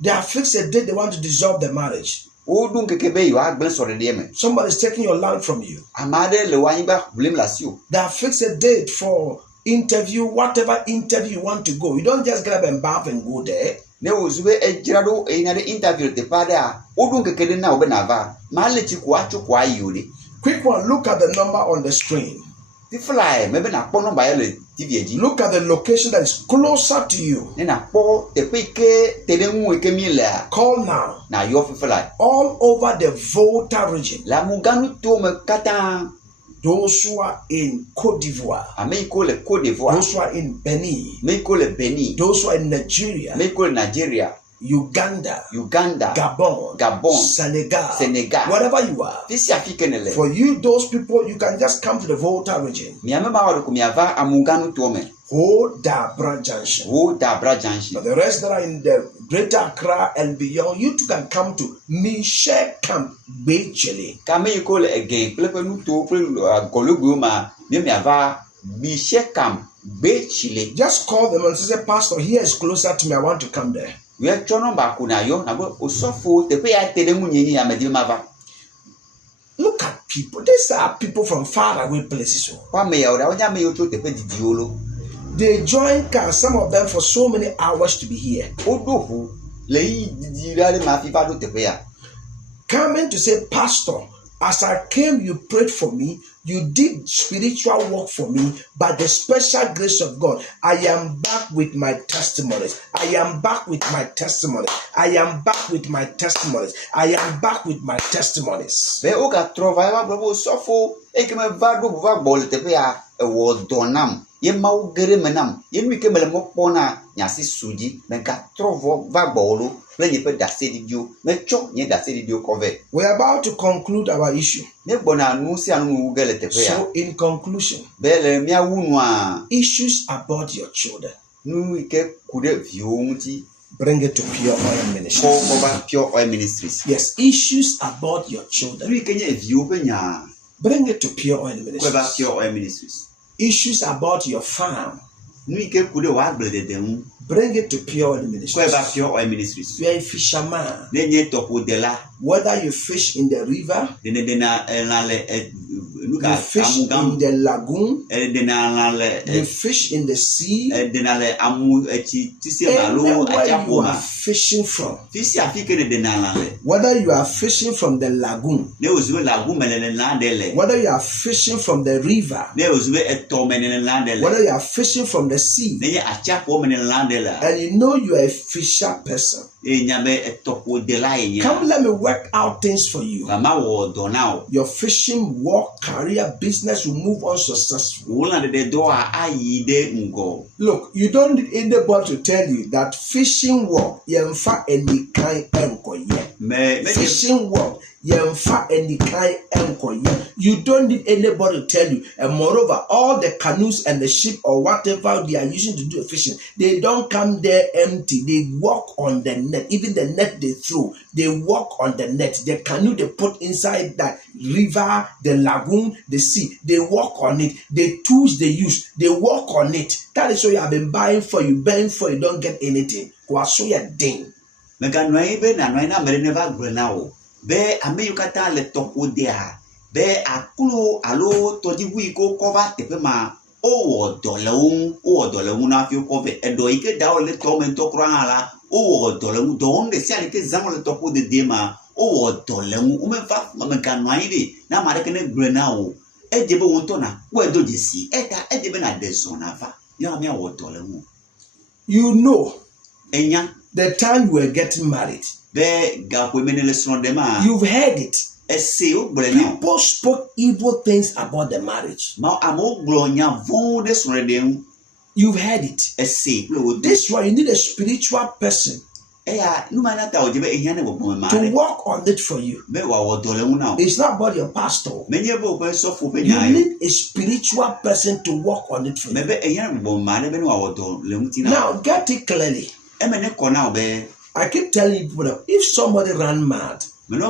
They have fixed a date. They want to dissolve the marriage. Odun kekebe yo agben sore de me. Somebody is taking your land from you. Amade le wanyiba blame la sio. They have fixed a date for interview, whatever interview you want to go. You don't just grab and bath and go there. Ne uzube ejirado ina de interview de pada odun kekede na obenava malechi kwa chukwa yuri. Quick one, look at the number on the screen. The fly maybe na pono bayele TV. Look at the location that is closer to you. Ne na po te peke te de mu ekemila. Call now. Na yo fly all over the Volta region. La muganu to me kata. Those who are in Côte d'Ivoire. Le Côte d'Ivoire. Those who are in Benin. Le Benin. Those who are in Nigeria. Nigeria. Uganda. Gabon. Senegal. Whatever you are. For you, those people, you can just come to the Volta region. Dabra Junction. But the rest that are in the Greater Accra and beyond, you too can come to Michel Camp Bechele. Just call them and say, Pastor, here is closer to me. I want to come there. Look at people. These are people from far away places. They join cars, some of them for so many hours to be here. Coming to say, Pastor, as I came, you prayed for me, you did spiritual work for me, by the special grace of God, I am back with my testimonies. I am back with my testimonies. I am back with my testimonies. I am back with my testimonies. Ye mau gere menam ye nui ke mele mokpona nyasi suji menka trovo va bolo le nye pe dase di dio me cho nye dase di dio kove. We are about to conclude our issue. Ne bona nu si anu ugele tepe ya. So in conclusion, bele mia wunwa issues about your children, nu ke kude viumuti bring it to Pure Oil Ministries. Pure Oil Ministries. Yes, issues about your children, nu ke nye viupenya bring it to Pure Oil Ministries. Pure Oil Ministries. Issues about your farm, bring it to Pure Oil Ministries. Pure Oil Ministries. You are a fisherman. Whether you fish in the river, You fish in the lagoon. You fish in the sea. Anywhere you are fishing from. Whether you are fishing from the lagoon. Whether you are fishing from the river. Whether you are fishing from the sea. And you know you are a fisher person. Come, let me work out things for you. Your fishing work, career, business will move on successfully. Look, you don't need anybody to tell you that fishing work, any kind fishing work, you don't need anybody to tell you. And moreover, all the canoes and the ship or whatever they are using to do fishing, they don't come there empty. They walk on the net. Even the net they throw, they walk on the net. The canoe they put inside the river, the lagoon, the sea, they walk on it. The tools they use, they walk on it. That is what you have been buying for. You don't get anything. Be ame yukata le topo dia be akulu alo todi wi ko cover tepe ma o doleu na fi ko ve edo ike da o le to men to kra ala o doleu don de sia le ke zamo le topo de dema o doleu o me fa me kanwai di na mare kene grena o e de bo wonto na wo edo jesi e ka e de be na de zona fa ya me o doleu. You know enya the time we were getting married. You've heard it. People spoke evil things about the marriage. You've heard it. This one, you need a spiritual person to work on it for you. It's not about your pastor. You need a spiritual person to work on it for you. Now, get it clearly. I keep telling people that if somebody ran mad, and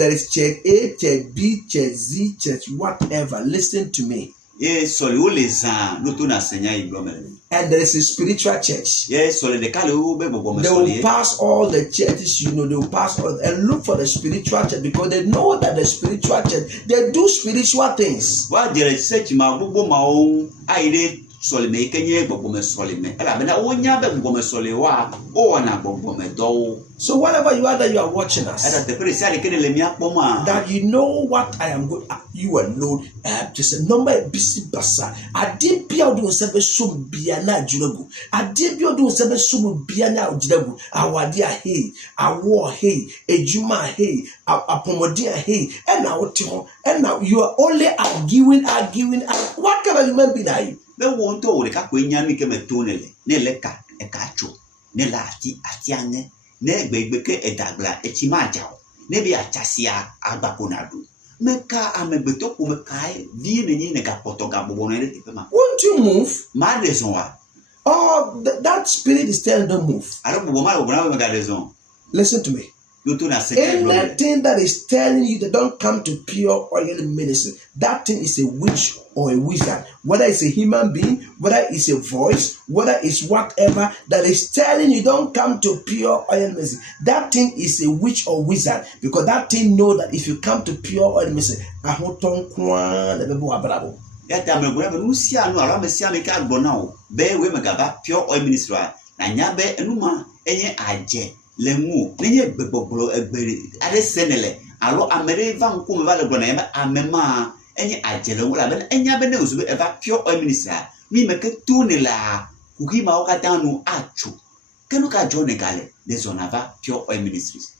there is church A, church B, church Z, church whatever, listen to me. And there is a spiritual church. They will pass all the churches, they will pass all and look for the spiritual church because they know that the spiritual church, they do spiritual things. So whatever you are that you are watching us, that you know what I am good at, you alone, just a number busy basa. I did be out doing seven sum biana julagu. I did be out doing seven sum biana julagu. Our dear hey, I war hey, a juma hey, a pomodia hey, and now you are only arguing. What can I remember that? Be won to le ka kwenya mi ke metonele ne le ka e ka cho ne la atiane ne gbegbe ke edagla e chi ma jao ne bi achasia agbakonadu me ka amegbeto ko me kai vi ne ne ka poto ga bobo ne te ma. Won't you move? Ma raison wa. Oh, that spirit is telling them move. Ara bobo ma me ga raison. Listen to me. Anything that is telling you that don't come to pure oil ministry, that thing is a witch or a wizard. Whether it's a human being, whether it's a voice, whether it's whatever that is telling you don't come to pure oil ministry, that thing is a witch or wizard, because that thing know that if you come to pure oil ministry, pure oil ministry na nyabe enuma enye aje lengu nenye gbogbo egbere ade senele alo amere va nko me vale gbona yema amema enye aje lengu la ben enya be ne uzube eva pure oil ministry mi meke tunela kukima okatanu achu kenu ka jone gale de zonava pure oil ministries.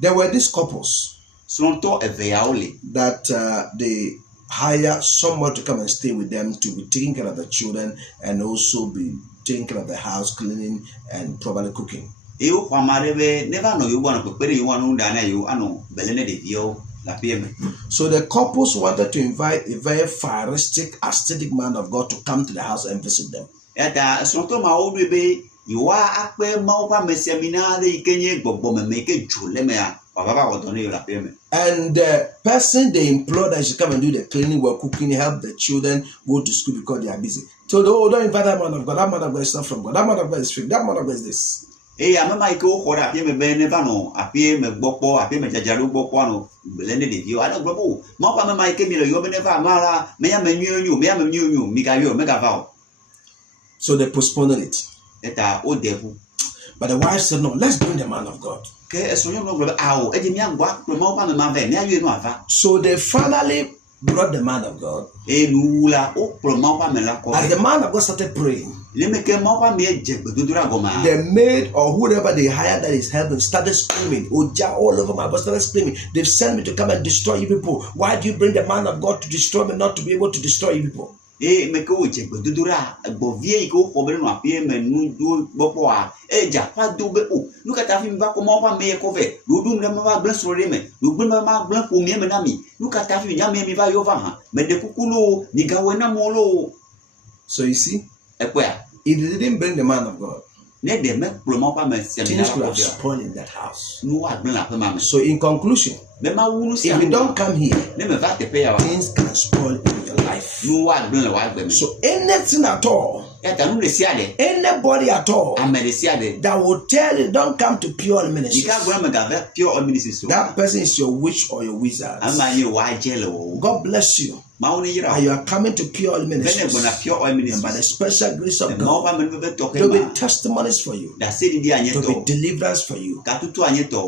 There were these couples that they hire someone to come and stay with them to be taking care of the children and also be taking care of the house, cleaning and probably cooking. So the couples wanted to invite a very futuristic, aesthetic man of God to come to the house and visit them. And the person they employed that should come and do the cleaning work, cooking, help the children go to school because they are busy. So don't invite that man of God. That man of God is not from God. That man of God is fake. That man of God is this. Et à même avec au à pied me benevano, à pied me bopo, à pied me jajaru bopoano, blended de vieux, I don't know. Mon pas même avec me yo beneva mala, me ya me new, me ya me new, Mikayo, megavao. So they postponed it. Et à au devil. But the wife said, no, let's bring the man of God. So they finally brought the man of God. As the man of God started praying, the maid or whoever they hired that is helping started screaming, Oja all over my body, started screaming. They've sent me to come and destroy you people. Why do you bring the man of God to destroy me, not to be able to destroy you people? E me ko je gbedudura gbovie ko ko be no apie me nu do bopo a e ja pa do be o nu kata fi mba ko mo pa me ko ve do dum na ma blan so re me do gbe ma blan ko me na mi nu kata fi nya me ba yo va ha me de kukulo ni ga we na mo lo. So you see, e kwa it didn't bring the man of God. Things could have spoiled in that house. No, so in conclusion, if you don't come here, things can spoil in your life. So anything at all, anybody at all that will tell you don't come to Pure Ministries, that person is your witch or your wizard. God bless you. And you are coming to Pure Ministries, and by the special grace of God, there will be testimonies for you, there will be deliverance for you.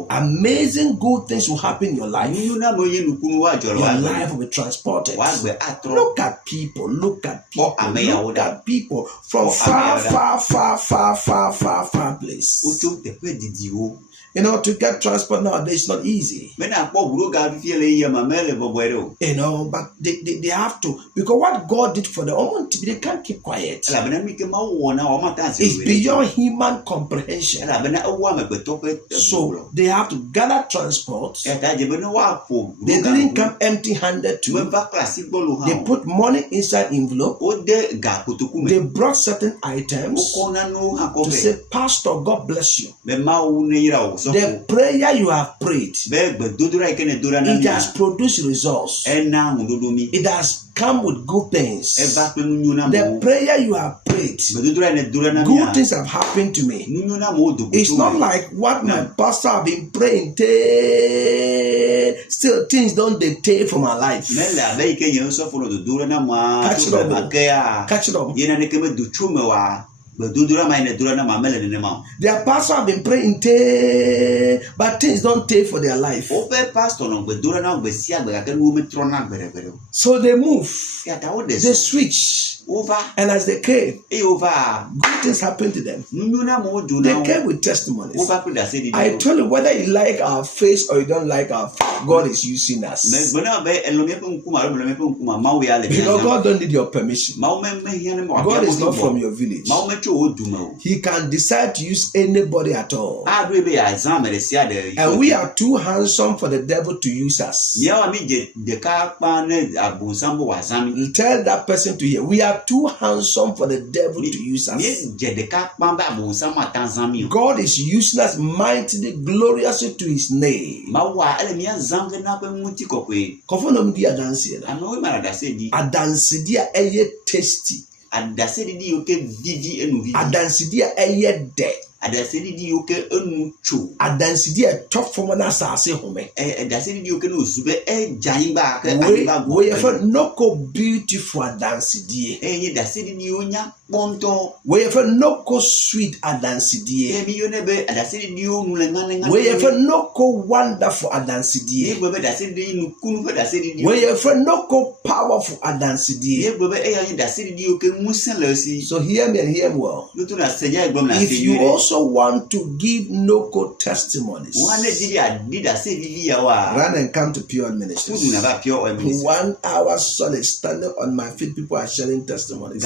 Amazing good things will happen in your life. Your life will be transported. Look at people, look at people from far place. You know, to get transport nowadays is not easy. You know, but they have to, because what God did for them, they can't keep quiet. It's beyond human comprehension. So they have to gather transport. They didn't come empty-handed too. They put money inside envelope. They brought certain items to say, Pastor, God bless you. The prayer you have prayed, it has produced results. It has come with good things. The prayer you have prayed, good things have happened to me. It's not like what my pastor have been praying. Still, things don't dictate for my life. Catch it up. Their pastor have been praying, but things don't take for their life. So they move, they switch. And as they came, good things happened to them. They came with testimonies. I told you, whether you like our face or you don't like our face, God is using us. Because God don't need your permission. God is not from your village. He can decide to use anybody at all. And we are too handsome for the devil to use us. Tell that person to hear. We are too handsome for the devil to use us. God is using us mightily, gloriously to his name. Adansidia eye tasty. Adansidia eye de. Adansidia top from an assassin home. We have no beautiful adansidia. We have no sweet adansidia. We have no wonderful adansidia. We have no powerful adansidia. So hear me and hear me well. If you also want to give no testimonies, run and come to Pure Ministries. 1 hour solid standing on my feet, people are sharing testimonies.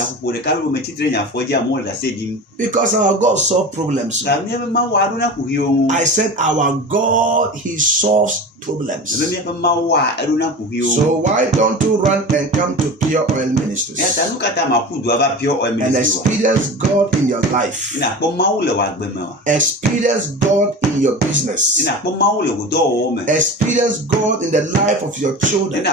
Because our God solves problems. I said our God, he solves problems. So why don't you run and come to Pure Oil Ministries and experience God in your life? Experience God in your business. Experience God in the life of your children.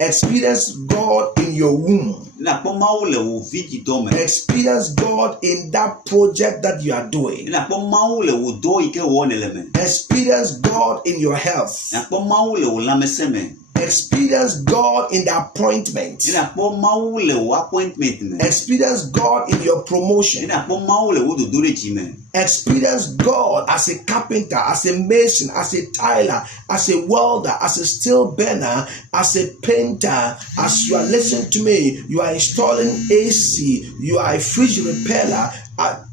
Experience God in your womb. Na kpɔ Mawu le wò vidi dɔ me. Experience God in that project that you are doing. Na kpɔ Mawu le wò dɔ yi ke wɔ ne le me. Experience God in your health. Na kpɔ Mawu le wò lãmesẽ me. Experience God in the appointment. Na kpɔ Mawu le wò appointment me. Experience God in your promotion. Na kpɔ Mawu le wò dodoɖedzi me. Experience God as a carpenter, as a mason, as a tiler, as a welder, as a steel burner, as a painter. As you are listening to me, you are installing AC, you are a fridge repairer.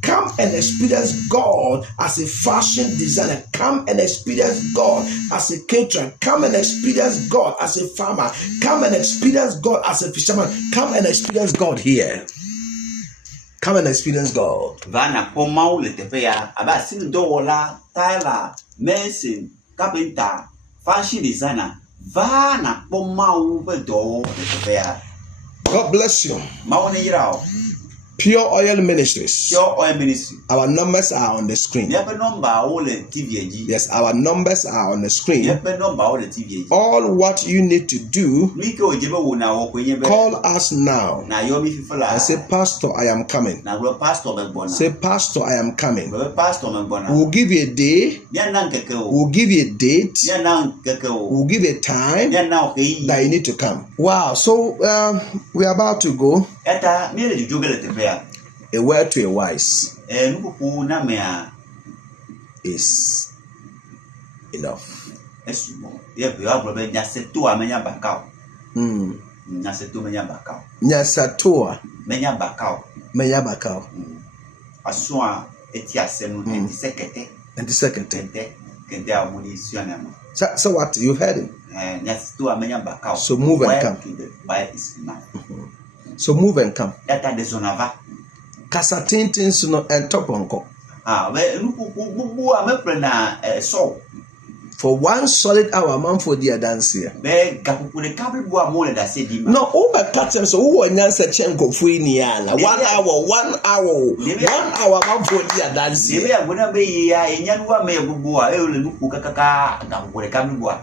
Come and experience God as a fashion designer. Come and experience God as a caterer. Come and experience God as a farmer. Come and experience God as a fisherman. Come and experience God here. Come and experience God. Va na kpɔ Mawu le teƒe ya. Abe asinu dɔwɔla, tyler, mason, carpenter, fashion designer. Va na kpɔ Mawu ƒe dɔwɔwɔ le teƒe ya. God bless you. Mawu ne yra o. Pure Oil Ministries. Pure Oil Ministry. Our numbers are on the screen. Míaƒe nɔmbawo le TV dzi. Yes, our numbers are on the screen. Míaƒe nɔmbawo le TV dzi. All what you need to do, Nu yi ke wòdze be wò na wɔ koe nye be. call us now Na yɔ mi fifi la. and say, Pastor, I am coming. Na gblɔ pastor me gbɔna. Say, Pastor, I am coming. Gblɔ be pastor me gbɔna. We'll give you a day. Míana ŋkeke o. We'll give you a date. Míana ŋkeke o. We'll give you a time Míana ɣeyiɣi. that you need to come. Wow. So we're about to go. Eta mi le dzodzo ge le teƒe ya. A word to a wise Nuƒoƒo na mea is enough. esugbɔ. Ye be woagblɔ be nyasetɔa menya baka o. Nyasetɔ menya baka o. Nyasatoa Menya baka o. meyabakao. Asɔa eti asɛm no eti sɛ kɛtɛ. And the second thing. Kɛtɛ a wɔde sua na no. So what? You heard him. Nyasetɔa menya baka o. So move and come. Why is enough. So move and come. Eta de zonava. Kasa tintin no and top onko. Be nuƒoƒo gbogbo a mepre na sɔ. For 1 solid hour, man for the dance here. Be gaƒoƒo ɖeka blibo a mo le dase di ma. No, over catch him so who want nyansa chenko fui ni ala. 1 hour, 1 hour, 1 hour man for the dance here. Debe agona be ya enyanu wa me gbogbo a e le nuƒo kakaka gaƒoƒo ɖeka blibo a.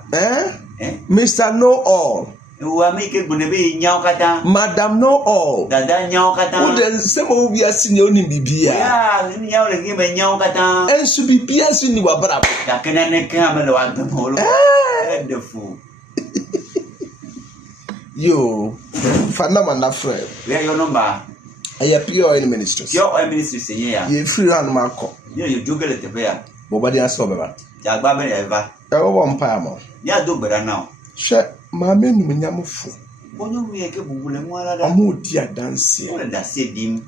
Mr. Know All. Wa me ke gbone be nyawo kata. Madam Know All. Dada nyawo kata. Who the same who be asini oni bibia. Ya, nyawo le ke me nyawo kata. Ensu bibia sini wa brabo. Da kena ne kan me le wa gbemolo. The fool. Yo, Fanama na friend. Where your number? I Pure Oil Ministries. Pure Oil Ministries say ya. Ye free hand marko. You juggle te be ya. Bobadi aso beba. Ya gba be eva. E wo mpa mo. Ya do gbera now. She ma me nu nyamfo. Onyo mu ye ke bubule mu ala da. Amu di adanse. Ole da se dim.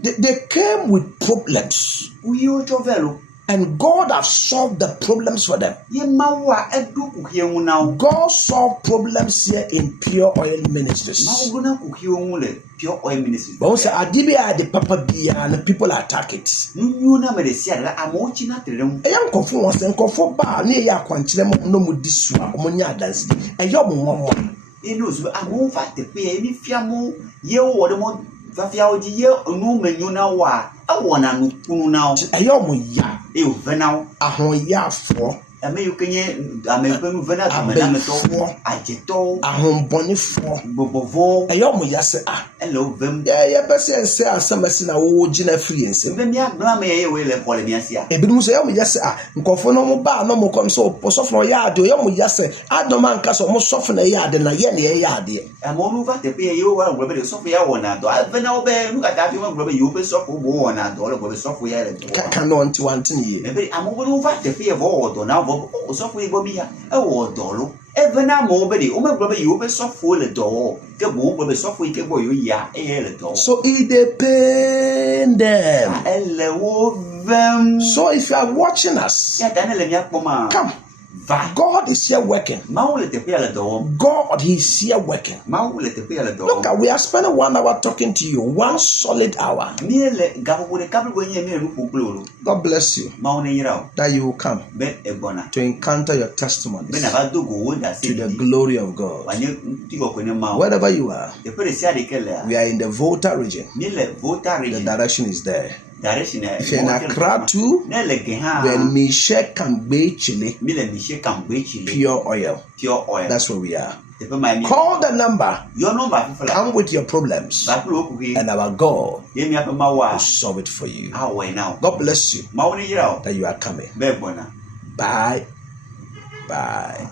They came with problems. We o chovelo. And God has solved the problems for them. Ye mawa edu ku hie hu now. God solved problems here in Pure Oil Ministries. Ma gona ku hie hu le Pure Oil Ministries. But say adibi are the papa bia and people attack it. Nu na me de sia da amochi na terem. E yan kofo won se nkofo ba na ya kwankire mo no mu disu a mo nya adanse. E yo mo won. E no so amo fa te pe e ni fiamo ye wo de mo fa fiawo ji ye nu menyu na wa. E wona nu kunu na o. E yo mo ya. E o venao. Ahon ya afo. Ame yu kenye ame penu vena to me na me to ajeto ahon bonifo bobovo e yo mo yase hello vem ye pese se asamasi na wo gina free ense vem ya gba me ye we le pole mi asia e bi mu se yo mo yase nkofo no mo ba no mo kom so sofo no ya ade yo mo yase adoma nka so mo sofo na ya ade na ye na ye ya ade amo nu va te pe yo wa gbe be sofo ya wona do vena o be nu ka ta fi mo gbe be yo be sofo bo wona do le gbe sofo ya le do ka no nti wantin ye e be amo nu va te pe vo do na o sofo igbo bi ya e wo do lo e vena mo be de o me gbe be yo be sofo le do ke bo gbe be sofo ike bo yo ya e ye le do so it depend them ele wo vem so if you are watching us ya dane le mi akpoma come God is here working. God is here working. Look, we are spending 1 hour talking to you. 1 solid hour. God bless you. That you will come to encounter your testimonies to the glory of God. Wherever you are, we are in the Volta region. The direction is there. If you're in Accra too, when Michelle can be Chile, Pure Oil. That's where we are. Call the number. Your number. Come with your problems. And our God will solve it for you. God bless you that you are coming. Bye. Bye.